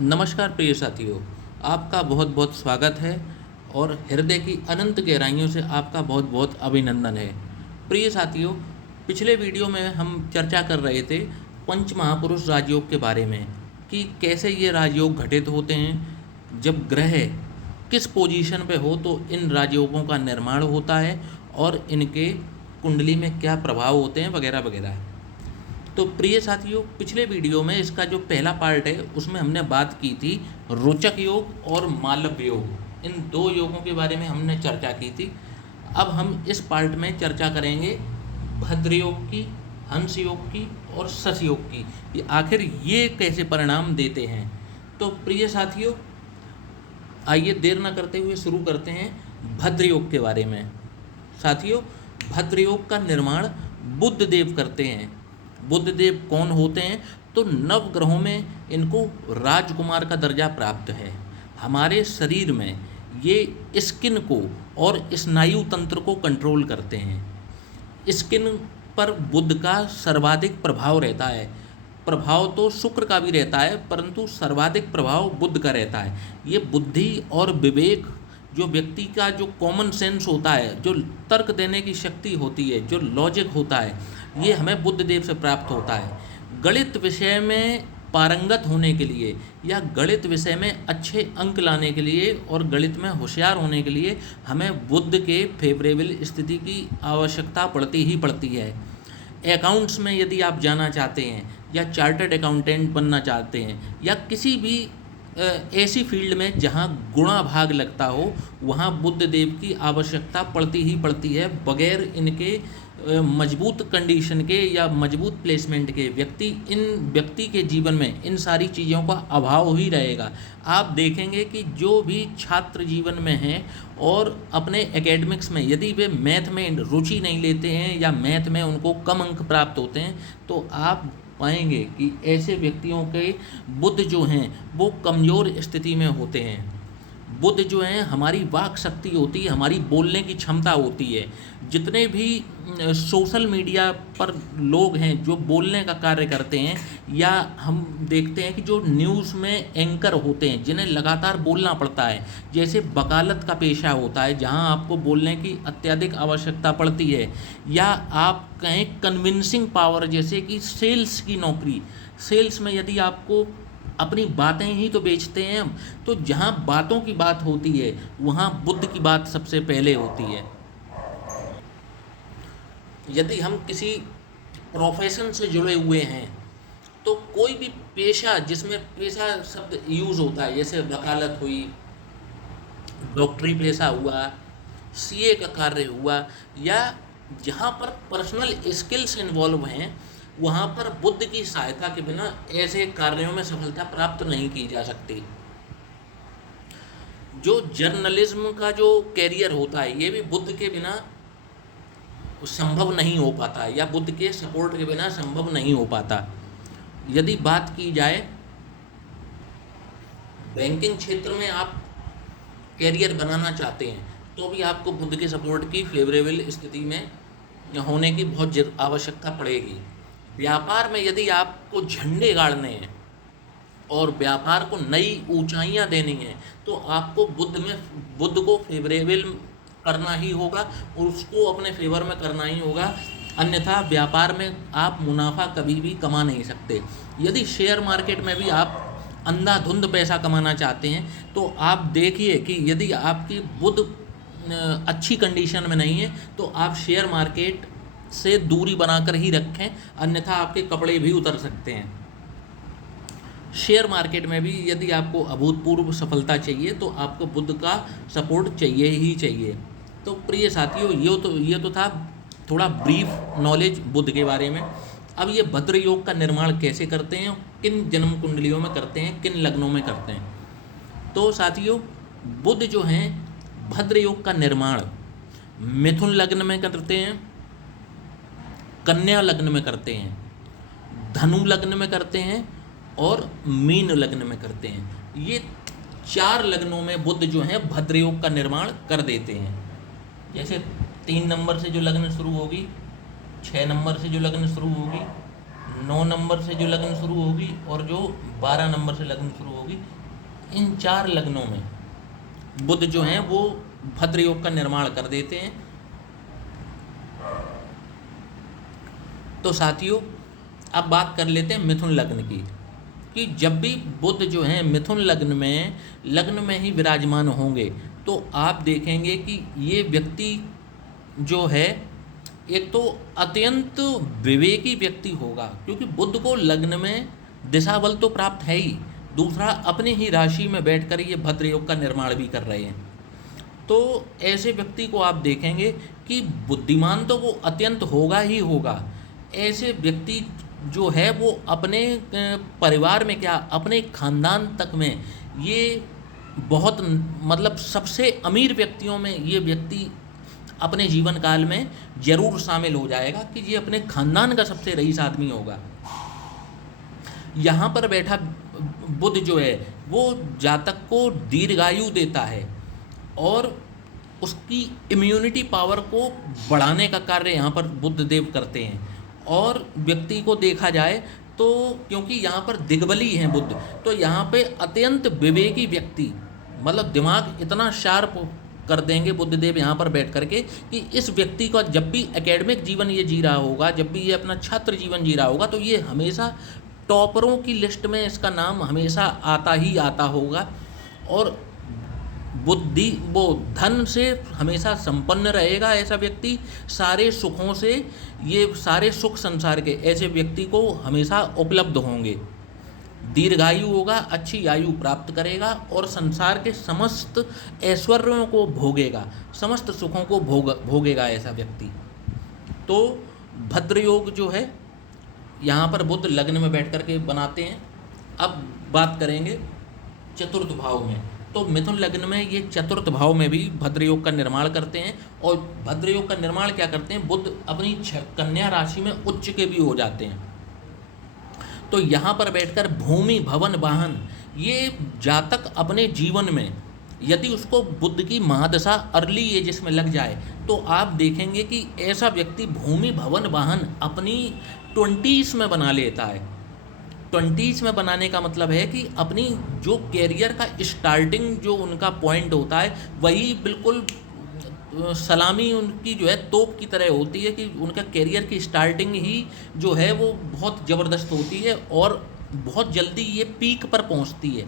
नमस्कार प्रिय साथियों, आपका बहुत बहुत स्वागत है और हृदय की अनंत गहराइयों से आपका बहुत बहुत अभिनंदन है। प्रिय साथियों, पिछले वीडियो में हम चर्चा कर रहे थे पंच महापुरुष राजयोग के बारे में कि कैसे ये राजयोग घटित होते हैं, जब ग्रह किस पोजीशन पे हो तो इन राजयोगों का निर्माण होता है और इनके कुंडली में क्या प्रभाव होते हैं वगैरह वगैरह। तो प्रिय साथियों, पिछले वीडियो में इसका जो पहला पार्ट है उसमें हमने बात की थी रोचक योग और मालव्य योग। इन दो योगों के बारे में हमने चर्चा की थी। अब हम इस पार्ट में चर्चा करेंगे भद्र योग की, हंस योग की और शश योग की कि आखिर ये कैसे परिणाम देते हैं। तो प्रिय साथियों, आइए देर न करते हुए शुरू करते हैं भद्र योग के बारे में। साथियों, भद्र योग का निर्माण बुध देव करते हैं। बुध देव कौन होते हैं? तो नव ग्रहों में इनको राजकुमार का दर्जा प्राप्त है। हमारे शरीर में ये स्किन को और स्नायु तंत्र को कंट्रोल करते हैं। स्किन पर बुध का सर्वाधिक प्रभाव रहता है। प्रभाव तो शुक्र का भी रहता है, परंतु सर्वाधिक प्रभाव बुध का रहता है। ये बुद्धि और विवेक, जो व्यक्ति का जो कॉमन सेंस होता है, जो तर्क देने की शक्ति होती है, जो लॉजिक होता है, ये हमें बुध देव से प्राप्त होता है। गणित विषय में पारंगत होने के लिए या गणित विषय में अच्छे अंक लाने के लिए और गणित में होशियार होने के लिए हमें बुध के फेवरेबल स्थिति की आवश्यकता पड़ती ही पड़ती है। अकाउंट्स में यदि आप जाना चाहते हैं या चार्टर्ड अकाउंटेंट बनना चाहते हैं या किसी भी ऐसी फील्ड में जहाँ गुणा भाग लगता हो, वहाँ बुध देव की आवश्यकता पड़ती ही पड़ती है। बगैर इनके मजबूत कंडीशन के या मजबूत प्लेसमेंट के व्यक्ति के जीवन में इन सारी चीज़ों का अभाव ही रहेगा। आप देखेंगे कि जो भी छात्र जीवन में हैं और अपने एकेडमिक्स में यदि वे मैथ में रुचि नहीं लेते हैं या मैथ में उनको कम अंक प्राप्त होते हैं, तो आप पाएंगे कि ऐसे व्यक्तियों के बुध जो हैं वो कमज़ोर स्थिति में होते हैं। बुध जो है हमारी वाक शक्ति होती है, हमारी बोलने की क्षमता होती है। जितने भी सोशल मीडिया पर लोग हैं जो बोलने का कार्य करते हैं, या हम देखते हैं कि जो न्यूज़ में एंकर होते हैं जिन्हें लगातार बोलना पड़ता है, जैसे वकालत का पेशा होता है जहां आपको बोलने की अत्यधिक आवश्यकता पड़ती है, या आप कहें कन्विंसिंग पावर, जैसे कि सेल्स की नौकरी। सेल्स में यदि आपको अपनी बातें ही तो बेचते हैं हम, तो जहाँ बातों की बात होती है वहाँ बुद्ध की बात सबसे पहले होती है। यदि हम किसी प्रोफेशन से जुड़े हुए हैं तो कोई भी पेशा जिसमें पेशा शब्द यूज़ होता है, जैसे वकालत हुई, डॉक्टरी पेशा हुआ, सीए का कार्य हुआ, या जहाँ पर पर्सनल स्किल्स इन्वॉल्व हैं, वहाँ पर बुद्ध की सहायता के बिना ऐसे कार्यों में सफलता प्राप्त नहीं की जा सकती। जो जर्नलिज्म का जो कैरियर होता है, ये भी बुद्ध के बिना संभव नहीं हो पाता, या बुद्ध के सपोर्ट के बिना संभव नहीं हो पाता। यदि बात की जाए बैंकिंग क्षेत्र में आप कैरियर बनाना चाहते हैं, तो भी आपको बुद्ध के सपोर्ट की फेवरेबल स्थिति में होने की बहुत आवश्यकता पड़ेगी। व्यापार में यदि आपको झंडे गाड़ने हैं और व्यापार को नई ऊंचाइयां देनी है, तो आपको बुद्ध को फेवरेबल करना ही होगा और उसको अपने फेवर में करना ही होगा। अन्यथा व्यापार में आप मुनाफा कभी भी कमा नहीं सकते। यदि शेयर मार्केट में भी आप अंधाधुंध पैसा कमाना चाहते हैं, तो आप देखिए कि यदि आपकी बुद्ध अच्छी कंडीशन में नहीं है, तो आप शेयर मार्केट से दूरी बनाकर ही रखें, अन्यथा आपके कपड़े भी उतर सकते हैं। शेयर मार्केट में भी यदि आपको अभूतपूर्व सफलता चाहिए, तो आपको बुद्ध का सपोर्ट चाहिए ही चाहिए। तो प्रिय साथियों, ये तो था थोड़ा ब्रीफ नॉलेज बुद्ध के बारे में। अब ये भद्र योग का निर्माण कैसे करते हैं, किन जन्म कुंडलियों में करते हैं, किन लग्नों में करते हैं। तो साथियों, बुद्ध जो हैं भद्र योग का निर्माण मिथुन लग्न में करते हैं, कन्या लग्न में करते हैं, धनु लग्न में करते हैं और मीन लग्न में करते हैं। ये 4 लग्नों में बुद्ध जो हैं भद्र योग का निर्माण कर देते हैं। जैसे 3 नंबर से जो लग्न शुरू होगी, 6 नंबर से जो लग्न शुरू होगी, 9 नंबर से जो लग्न शुरू होगी और जो 12 नंबर से लग्न शुरू होगी, इन 4 लग्नों में बुध जो हैं वो भद्र योग का निर्माण कर देते हैं। तो साथियों, अब बात कर लेते हैं मिथुन लग्न की, कि जब भी बुध जो हैं मिथुन लग्न में ही विराजमान होंगे तो आप देखेंगे कि ये व्यक्ति जो है एक तो अत्यंत विवेकी व्यक्ति होगा, क्योंकि बुध को लग्न में दिशा बल तो प्राप्त है ही, दूसरा अपनी ही राशि में बैठकर ये भद्र योग का निर्माण भी कर रहे हैं। तो ऐसे व्यक्ति को आप देखेंगे कि बुद्धिमान तो वो अत्यंत होगा ही होगा। ऐसे व्यक्ति जो है वो अपने परिवार में क्या, अपने खानदान तक में ये बहुत मतलब सबसे अमीर व्यक्तियों में ये व्यक्ति अपने जीवन काल में जरूर शामिल हो जाएगा, कि ये अपने खानदान का सबसे रईस आदमी होगा। यहाँ पर बैठा बुध जो है वो जातक को दीर्घायु देता है और उसकी इम्यूनिटी पावर को बढ़ाने का कार्य यहाँ पर बुध देव करते हैं। और व्यक्ति को देखा जाए तो क्योंकि यहाँ पर दिग्बली हैं बुध, तो यहाँ पे अत्यंत विवेकी व्यक्ति, मतलब दिमाग इतना शार्प कर देंगे बुद्धदेव यहाँ पर बैठ करके कि इस व्यक्ति का जब भी एकेडमिक जीवन ये जी रहा होगा, जब भी ये अपना छात्र जीवन जी रहा होगा, तो ये हमेशा टॉपरों की लिस्ट में इसका नाम हमेशा आता ही आता होगा। और बुद्धि वो धन से हमेशा संपन्न रहेगा ऐसा व्यक्ति, सारे सुखों से, ये सारे सुख संसार के ऐसे व्यक्ति को हमेशा उपलब्ध होंगे। दीर्घायु होगा, अच्छी आयु प्राप्त करेगा और संसार के समस्त ऐश्वर्यों को भोगेगा, समस्त सुखों को भोगेगा ऐसा व्यक्ति। तो भद्र योग जो है यहाँ पर बुध लग्न में बैठ कर के बनाते हैं। अब बात करेंगे चतुर्थ भाव में, तो मिथुन लग्न में ये चतुर्थ भाव में भी भद्र योग का निर्माण करते हैं। और भद्र योग का निर्माण क्या करते हैं, बुध अपनी कन्या राशि में उच्च के भी हो जाते हैं। तो यहाँ पर बैठकर भूमि भवन वाहन, ये जातक अपने जीवन में यदि उसको बुध की महादशा अर्ली एज में लग जाए तो आप देखेंगे कि ऐसा व्यक्ति भूमि भवन वाहन अपनी 20s में बना लेता है। 20s में बनाने का मतलब है कि अपनी जो कैरियर का स्टार्टिंग जो उनका पॉइंट होता है वही बिल्कुल सलामी उनकी जो है तोप की तरह होती है, कि उनका कैरियर की स्टार्टिंग ही जो है वो बहुत ज़बरदस्त होती है और बहुत जल्दी ये पीक पर पहुंचती है।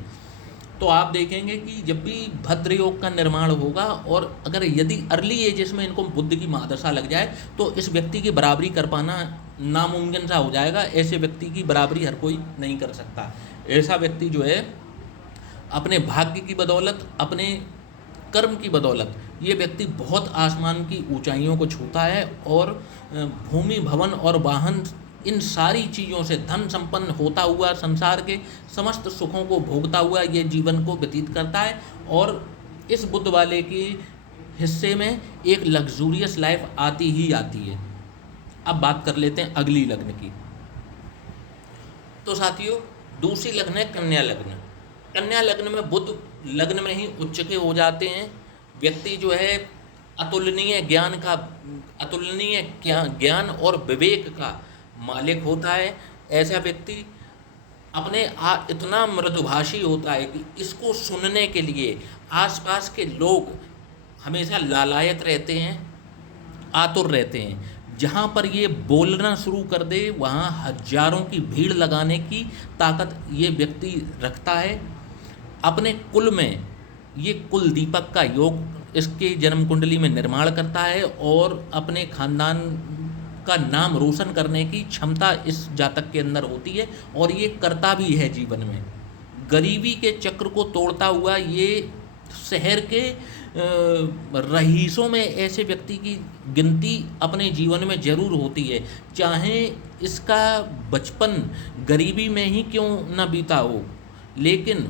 तो आप देखेंगे कि जब भी भद्र योग का निर्माण होगा और अगर यदि अर्ली एजेस में इनको बुध की महादशा लग जाए तो इस व्यक्ति की बराबरी कर पाना नामुमकिन सा हो जाएगा। ऐसे व्यक्ति की बराबरी हर कोई नहीं कर सकता। ऐसा व्यक्ति जो है अपने भाग्य की बदौलत, अपने कर्म की बदौलत ये व्यक्ति बहुत आसमान की ऊंचाइयों को छूता है और भूमि भवन और वाहन इन सारी चीज़ों से धन संपन्न होता हुआ संसार के समस्त सुखों को भोगता हुआ ये जीवन को व्यतीत करता है। और इस बुध वाले के हिस्से में एक लग्जूरियस लाइफ आती ही आती है। अब बात कर लेते हैं अगली लग्न की। तो साथियों, दूसरी लग्न है कन्या लग्न। कन्या लग्न में बुध लग्न में ही उच्च के हो जाते हैं। व्यक्ति जो है अतुलनीय ज्ञान और विवेक का मालिक होता है। ऐसा व्यक्ति अपने इतना मृदुभाषी होता है कि इसको सुनने के लिए आसपास के लोग हमेशा लालायत रहते हैं, आतुर रहते हैं। जहाँ पर ये बोलना शुरू कर दे वहाँ हजारों की भीड़ लगाने की ताकत ये व्यक्ति रखता है। अपने कुल में ये कुल दीपक का योग इसके जन्म कुंडली में निर्माण करता है और अपने खानदान का नाम रोशन करने की क्षमता इस जातक के अंदर होती है और ये करता भी है जीवन में। गरीबी के चक्र को तोड़ता हुआ ये शहर के रईसों में ऐसे व्यक्ति की गिनती अपने जीवन में जरूर होती है, चाहे इसका बचपन गरीबी में ही क्यों न बीता हो। लेकिन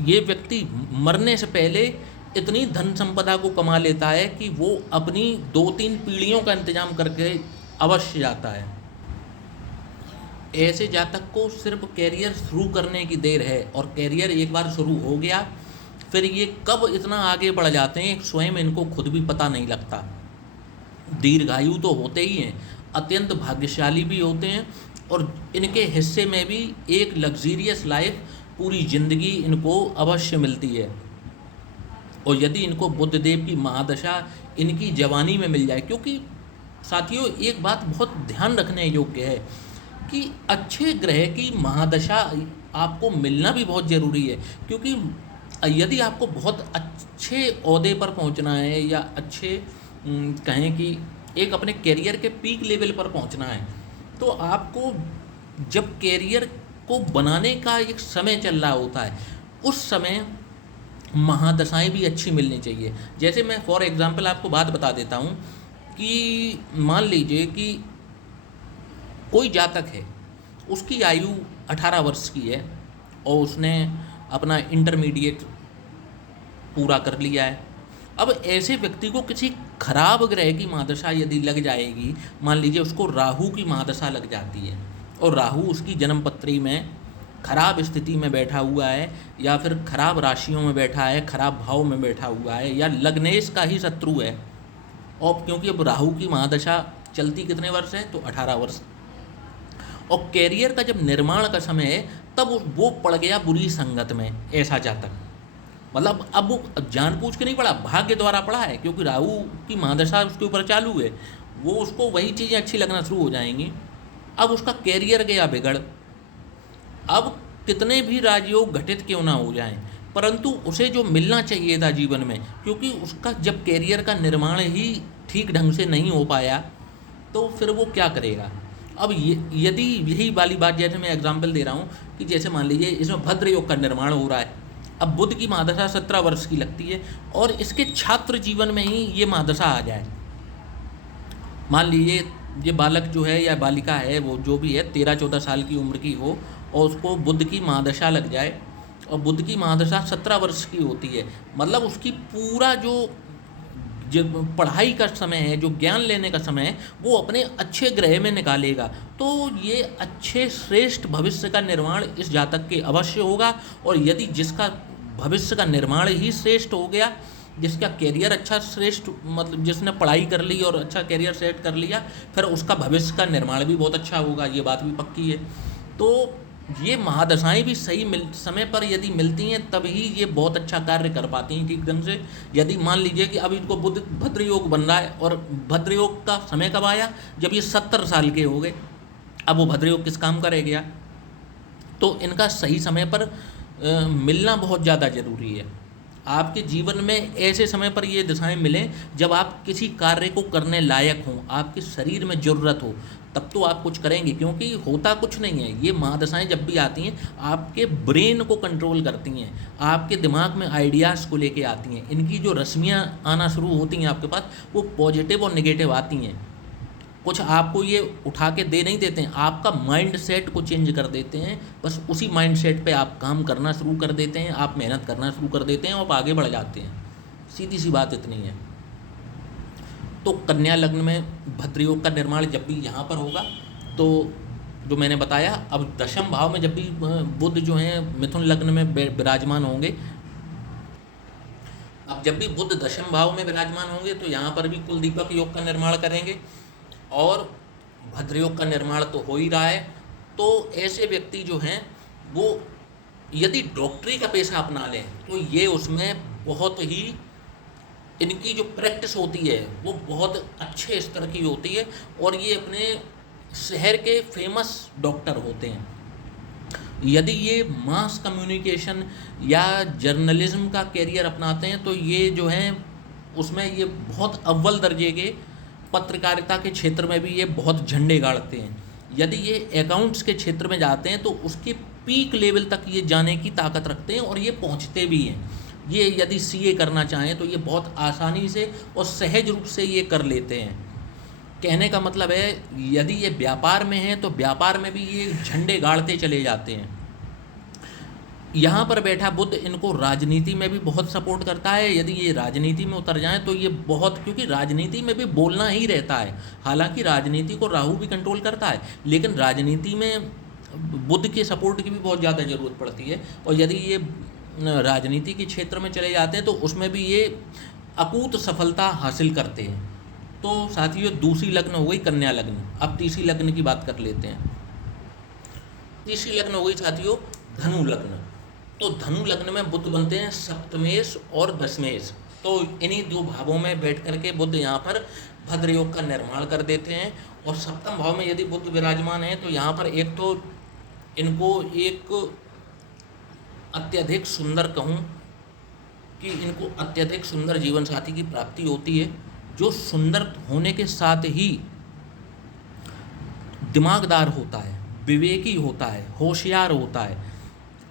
ये व्यक्ति मरने से पहले इतनी धन संपदा को कमा लेता है कि वो अपनी 2-3 पीढ़ियों का इंतजाम करके अवश्य जाता है। ऐसे जातक को सिर्फ कैरियर शुरू करने की देर है और कैरियर एक बार शुरू हो गया फिर ये कब इतना आगे बढ़ जाते हैं स्वयं इनको खुद भी पता नहीं लगता। दीर्घायु तो होते ही हैं, अत्यंत भाग्यशाली भी होते हैं और इनके हिस्से में भी एक लग्जीरियस लाइफ, पूरी ज़िंदगी इनको अवश्य मिलती है। और यदि इनको बुधदेव की महादशा इनकी जवानी में मिल जाए, क्योंकि साथियों एक बात बहुत ध्यान रखने योग्य है कि अच्छे ग्रह की महादशा आपको मिलना भी बहुत ज़रूरी है, क्योंकि यदि आपको बहुत अच्छे ओहदे पर पहुंचना है या अच्छे कहें कि एक अपने कैरियर के पीक लेवल पर पहुंचना है, तो आपको जब कैरियर को बनाने का एक समय चल रहा होता है, उस समय महादशाएं भी अच्छी मिलनी चाहिए। जैसे मैं फॉर एग्जांपल आपको बात बता देता हूँ कि मान लीजिए कि कोई जातक है, उसकी आयु 18 वर्ष की है और उसने अपना इंटरमीडिएट पूरा कर लिया है। अब ऐसे व्यक्ति को किसी खराब ग्रह की महादशा यदि लग जाएगी, मान लीजिए उसको राहु की महादशा लग जाती है और राहु उसकी जन्म पत्री में खराब स्थिति में बैठा हुआ है या फिर खराब राशियों में बैठा है, खराब भाव में बैठा हुआ है या लग्नेश का ही शत्रु है, और क्योंकि अब राहु की महादशा चलती कितने वर्ष है, तो 18 वर्ष, और कैरियर का जब निर्माण का समय है तब वो पड़ गया बुरी संगत में। ऐसा जातक मतलब अब वो जानबूझ के नहीं पड़ा, भाग्य द्वारा पड़ा है, क्योंकि राहु की महादशा उसके ऊपर चालू है, वो उसको वही चीज़ें अच्छी लगना शुरू हो जाएंगी। अब उसका कैरियर गया बिगड़। अब कितने भी राजयोग घटित क्यों ना हो जाएं, परंतु उसे जो मिलना चाहिए था जीवन में, क्योंकि उसका जब कैरियर का निर्माण ही ठीक ढंग से नहीं हो पाया तो फिर वो क्या करेगा। अब यदि यही वाली बात, जैसे मैं एग्जांपल दे रहा हूँ कि जैसे मान लीजिए इसमें भद्र योग का निर्माण हो रहा है, अब बुध की महादशा 17 वर्ष की लगती है और इसके छात्र जीवन में ही ये महादशा आ जाए। मान लीजिए ये बालक जो है या बालिका है, वो जो भी है 13-14 साल की उम्र की हो और उसको बुध की महादशा लग जाए, और बुध की महादशा 17 वर्ष की होती है, मतलब उसकी पूरा जो पढ़ाई का समय है, जो ज्ञान लेने का समय है, वो अपने अच्छे ग्रह में निकालेगा, तो ये अच्छे श्रेष्ठ भविष्य का निर्माण इस जातक के अवश्य होगा। और यदि जिसका भविष्य का निर्माण ही श्रेष्ठ हो गया, जिसका कैरियर अच्छा श्रेष्ठ, मतलब जिसने पढ़ाई कर ली और अच्छा कैरियर सेट कर लिया, फिर उसका भविष्य का निर्माण भी बहुत अच्छा होगा, ये बात भी पक्की है। तो ये महादशाएं भी सही समय पर यदि मिलती हैं तभी ये बहुत अच्छा कार्य कर पाती हैं ठीक ढंग से। यदि मान लीजिए कि अब इनको बुध भद्र योग बन रहा है, और भद्र योग का समय कब आया, जब ये 70 साल के हो गए, अब वो भद्र योग किस काम करेगा, तो इनका सही समय पर मिलना बहुत ज़्यादा ज़रूरी है। आपके जीवन में ऐसे समय पर ये दशाएं मिलें जब आप किसी कार्य को करने लायक हों, आपके शरीर में ज़रूरत हो, तब तो आप कुछ करेंगे, क्योंकि होता कुछ नहीं है। ये महादशाएं जब भी आती हैं आपके ब्रेन को कंट्रोल करती हैं, आपके दिमाग में आइडियाज़ को लेके आती हैं, इनकी जो रश्मियाँ आना शुरू होती हैं आपके पास, वो पॉजिटिव और नेगेटिव आती हैं। कुछ आपको ये उठा के दे नहीं देते हैं, आपका माइंड सेट को चेंज कर देते हैं। बस उसी माइंड सेट पे आप काम करना शुरू कर देते हैं, आप मेहनत करना शुरू कर देते हैं और आगे बढ़ जाते हैं। सीधी सी बात इतनी है। तो कन्या लग्न में भद्र योग का निर्माण जब भी यहाँ पर होगा, तो जो मैंने बताया, अब दशम भाव में जब भी बुध जो हैं मिथुन लग्न में विराजमान होंगे, अब जब भी बुध दशम भाव में विराजमान होंगे तो यहाँ पर भी कुल दीपक योग का निर्माण करेंगे और भद्र योग का निर्माण तो हो ही रहा है। तो ऐसे व्यक्ति जो हैं वो यदि डॉक्टरी का पेशा अपना लें तो ये उसमें बहुत ही इनकी जो प्रैक्टिस होती है वो बहुत अच्छे स्तर की होती है और ये अपने शहर के फेमस डॉक्टर होते हैं। यदि ये मास कम्युनिकेशन या जर्नलिज्म का कैरियर अपनाते हैं तो ये जो हैं उसमें ये बहुत अव्वल दर्जे के पत्रकारिता के क्षेत्र में भी ये बहुत झंडे गाड़ते हैं। यदि ये अकाउंट्स के क्षेत्र में जाते हैं तो उसके पीक लेवल तक ये जाने की ताकत रखते हैं और ये पहुंचते भी हैं। ये यदि सीए करना चाहें तो ये बहुत आसानी से और सहज रूप से ये कर लेते हैं। कहने का मतलब है यदि ये व्यापार में हैं तो व्यापार में भी ये झंडे गाड़ते चले जाते हैं। यहाँ पर बैठा बुध इनको राजनीति में भी बहुत सपोर्ट करता है। यदि ये राजनीति में उतर जाएं तो ये बहुत, क्योंकि राजनीति में भी बोलना ही रहता है। हालांकि राजनीति को राहु भी कंट्रोल करता है, लेकिन राजनीति में बुध के सपोर्ट की भी बहुत ज़्यादा ज़रूरत पड़ती है। और यदि ये राजनीति के क्षेत्र में चले जाते हैं तो उसमें भी ये अकूत सफलता हासिल करते हैं। तो साथियों दूसरी लग्न हो गई कन्या लग्न। अब तीसरी लग्न की बात कर लेते हैं। तीसरी लग्न हो गई साथियों धनु लग्न। तो धनु लग्न में बुध बनते हैं सप्तमेश और दशमेश। तो इन्हीं दो भावों में बैठ करके बुध यहाँ पर भद्र योग का निर्माण कर देते हैं। और सप्तम भाव में यदि बुध विराजमान है तो यहाँ पर एक तो इनको एक अत्यधिक सुंदर कहूँ कि इनको अत्यधिक सुंदर जीवन साथी की प्राप्ति होती है, जो सुंदर होने के साथ ही दिमागदार होता है, विवेकी होता है, होशियार होता है,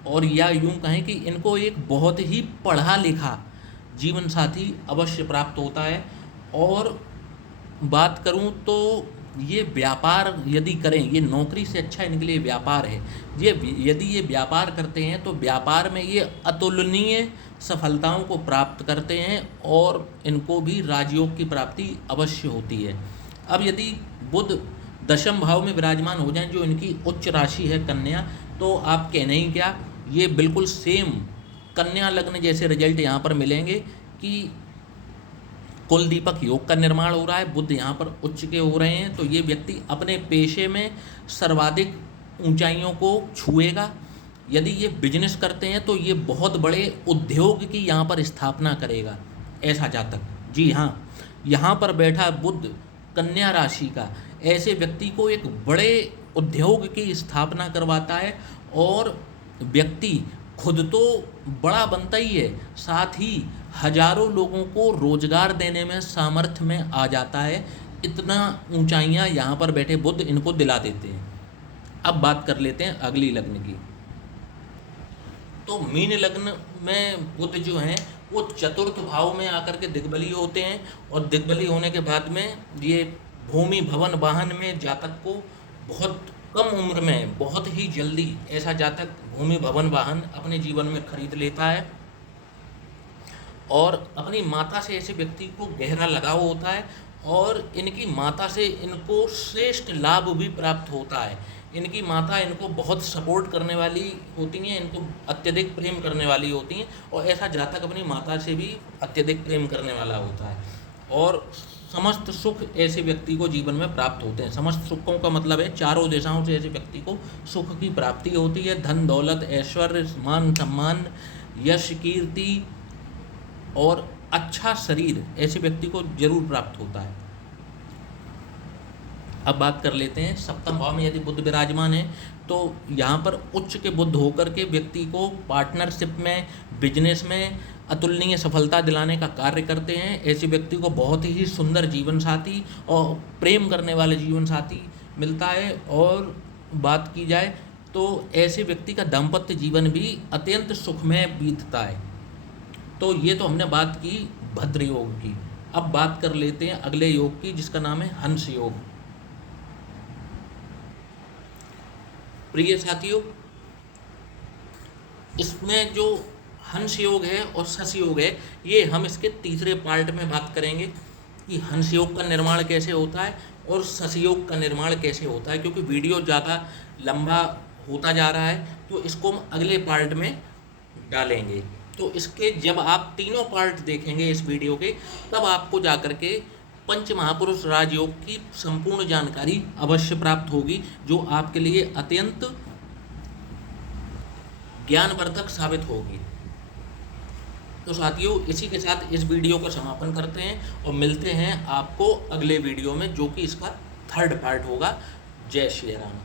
और या यूं कहें कि इनको एक बहुत ही पढ़ा लिखा जीवन साथी अवश्य प्राप्त होता है। और बात करूं तो ये व्यापार यदि करें, ये नौकरी से अच्छा इनके लिए व्यापार है। यदि ये व्यापार करते हैं तो व्यापार में ये अतुलनीय सफलताओं को प्राप्त करते हैं और इनको भी राजयोग की प्राप्ति अवश्य होती है। अब यदि बुध दशम भाव में विराजमान हो जाएं, जो इनकी उच्च राशि है कन्या, तो आप कहने ही क्या, ये बिल्कुल सेम कन्या लग्न जैसे रिजल्ट यहाँ पर मिलेंगे कि कुल दीपक योग का निर्माण हो रहा है, बुध यहाँ पर उच्च के हो रहे हैं, तो ये व्यक्ति अपने पेशे में सर्वाधिक ऊंचाइयों को छुएगा। यदि ये बिजनेस करते हैं तो ये बहुत बड़े उद्योग की यहाँ पर स्थापना करेगा, ऐसा जातक। जी हाँ, यहाँ पर बैठा बुध कन्या राशि का ऐसे व्यक्ति को एक बड़े उद्योग की स्थापना करवाता है, और व्यक्ति खुद तो बड़ा बनता ही है, साथ ही हजारों लोगों को रोजगार देने में सामर्थ्य में आ जाता है। इतना ऊंचाइयां यहाँ पर बैठे बुध इनको दिला देते हैं। अब बात कर लेते हैं अगली लग्न की। तो मीन लग्न में बुध जो हैं वो चतुर्थ भाव में आकर के दिग्बली होते हैं, और दिग्बली होने के बाद में ये भूमि भवन वाहन में जातक को बहुत कम उम्र में बहुत ही जल्दी ऐसा जातक भूमि भवन वाहन अपने जीवन में खरीद लेता है। और अपनी माता से ऐसे व्यक्ति को गहरा लगाव होता है, और इनकी माता से इनको श्रेष्ठ लाभ भी प्राप्त होता है। इनकी माता इनको बहुत सपोर्ट करने वाली होती हैं, इनको अत्यधिक प्रेम करने वाली होती हैं, और ऐसा जातक अपनी माता से भी अत्यधिक प्रेम करने वाला होता है। और समस्त सुख ऐसे व्यक्ति को जीवन में प्राप्त होते हैं। समस्त सुखों का मतलब है चारों दिशाओं से ऐसे व्यक्ति को सुख की प्राप्ति होती है। धन दौलत ऐश्वर्य मान सम्मान यश कीर्ति और अच्छा शरीर ऐसे व्यक्ति को जरूर प्राप्त होता है। अब बात कर लेते हैं सप्तम भाव में यदि बुध विराजमान है तो यहाँ पर उच्च के बुध होकर के व्यक्ति को पार्टनरशिप में बिजनेस में अतुलनीय सफलता दिलाने का कार्य करते हैं। ऐसे व्यक्ति को बहुत ही सुंदर जीवन साथी और प्रेम करने वाले जीवन साथी मिलता है। और बात की जाए तो ऐसे व्यक्ति का दाम्पत्य जीवन भी अत्यंत सुखमय बीतता है। तो ये तो हमने बात की भद्र योग की। अब बात कर लेते हैं अगले योग की, जिसका नाम है हंस योग। प्रिय साथियों, इसमें जो हंस योग है और शश योग है, ये हम इसके तीसरे पार्ट में बात करेंगे कि हंस योग का निर्माण कैसे होता है और शश योग का निर्माण कैसे होता है। क्योंकि वीडियो ज़्यादा लंबा होता जा रहा है तो इसको हम अगले पार्ट में डालेंगे। तो इसके जब आप तीनों पार्ट देखेंगे इस वीडियो के, तब आपको जाकर के पंच महापुरुष राजयोग की संपूर्ण जानकारी अवश्य प्राप्त होगी, जो आपके लिए अत्यंत ज्ञानवर्धक साबित होगी। तो साथियों, इसी के साथ इस वीडियो का समापन करते हैं और मिलते हैं आपको अगले वीडियो में, जो कि इसका थर्ड पार्ट होगा। जय श्री राम।